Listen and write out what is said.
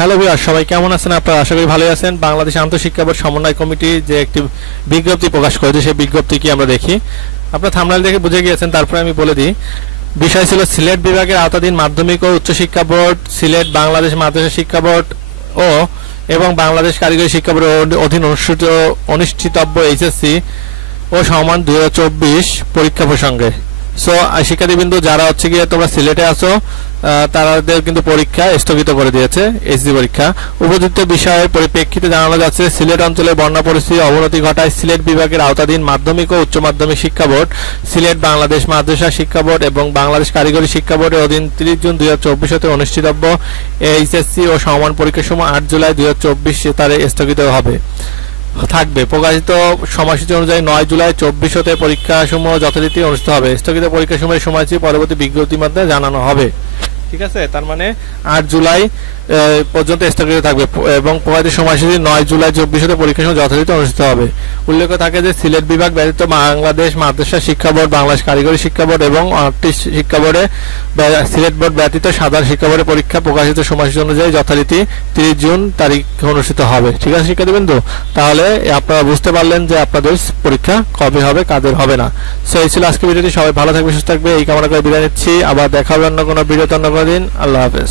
Hello viewer, সবাই কেমন আছেন? আপনারা আশা করি ভালোই আছেন। বাংলাদেশ আন্তঃশিক্ষা বোর্ড সমন্বয় কমিটি যে একটি বিজ্ঞপ্তি প্রকাশ করেছে, সেই বিজ্ঞপ্তি কি আমরা দেখি। আপনারা থাম্বনেল দেখে বুঝে গিয়েছেন, তারপরে আমি বলে দিই। বিষয় ছিল সিলেট বিভাগের আওতাধীন মাধ্যমিক ও উচ্চশিক্ষা বোর্ড, সিলেট বাংলাদেশ মাদ্রাসা শিক্ষা বোর্ড এবং বাংলাদেশ কারিগরি শিক্ষা বোর্ডের অধীন অনুষ্ঠিতব্য এইচএসসি ও সমান 2024 পরীক্ষা প্রসঙ্গে। সো শিক্ষার্থীবৃন্দ, যারা হচ্ছে গিয়ে তোমরা সিলেটে আছো, তাদের কিন্তু পরীক্ষা স্থগিত করে দিয়েছে, এসএসসি পরীক্ষা। উপযুক্ত বিষয়ের পরিপ্রেক্ষিতে জানানো যাচ্ছে, সিলেট অঞ্চলের বন্যা পরিস্থিতির অবনতি ঘটায় সিলেট বিভাগের আওতাধীন মাধ্যমিক ও উচ্চ মাধ্যমিক শিক্ষা বোর্ড, সিলেট বাংলাদেশ মাদ্রাসা শিক্ষা বোর্ড এবং বাংলাদেশ কারিগরি শিক্ষা বোর্ডের অধীন 30 জুন 2024 হতে অনুষ্ঠিতব্য এইচএসসি ও সমান পরীক্ষাসমূহ 8 জুলাই 2024 তারিখে স্থগিত থাকবে। প্রকাশিত সময়সূচি অনুযায়ী 9 জুলাই 2024 হতে পরীক্ষাসমূহ যথারীতি অনুষ্ঠিত হবে। স্থগিত পরীক্ষাসমূহের সময়সূচি পরবর্তী বিজ্ঞপ্তির মাধ্যমে জানানো হবে। ঠিক আছে, তার মানে 8 জুলাই পর্যন্ত স্থগিত থাকবে এবং প্রকাশিত সময়সূচি 9 জুলাই 2024 হতে পরীক্ষাসমূহ যথারীতি অনুষ্ঠিত হবে। উল্লেখ থাকে যে সিলেট বিভাগ ব্যতীত বাংলাদেশ মাদ্রাসা শিক্ষা বোর্ড, বাংলাদেশ কারিগরি শিক্ষা বোর্ড এবং 8টি শিক্ষা বোর্ডে সিলেট বোর্ড ব্যতীত সাধারণ শিক্ষা বোর্ডের পরীক্ষা প্রকাশিত সময়সূচি অনুযায়ী যথারীতি 30 জুন তারিখ অনুষ্ঠিত হবে। ঠিক আছে শিক্ষার্থীবৃন্দ, তাহলে আপনারা বুঝতে পারলেন যে আপনাদের পরীক্ষা কবে হবে, কাদের হবে না। সো এই ছিল আজকের ভিডিওটি। সবাই ভালো থাকবে, সুস্থ থাকবে এই কামনা করে বিদায় নিচ্ছি। আবার দেখা হবে অন্য কোনো ভিডিওতে অন্য কোনো দিন। আল্লাহ হাফেজ।